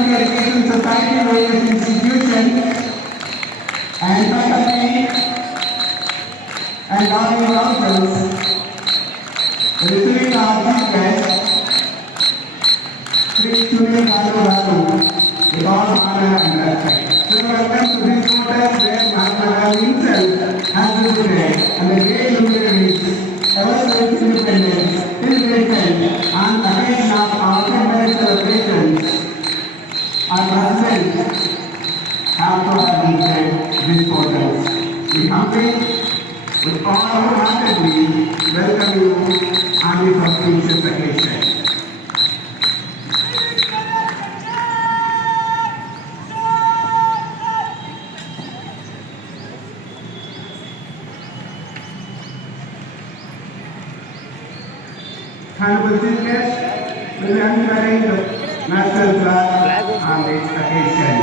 University Education Society, various institutions, and faculty and governing councils, receiving our chief guest, Sri Sunil Garu Garu, with all honor and respect. So welcome to this hotel where Mahatma Gandhi himself has visited, and the great luminaries, ever since independence, till present, on occasion of our centenary celebrations, our president have to have visited this hotel. We humbly, with all wholeheartedly, welcome you on this auspicious occasion. Honorable Chief Guest will be unveiling the national flag on this occasion.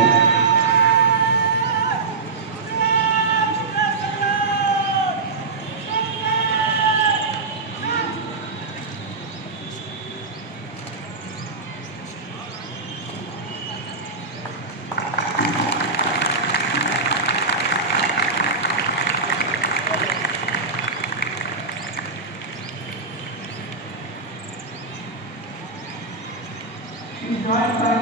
Enjoy the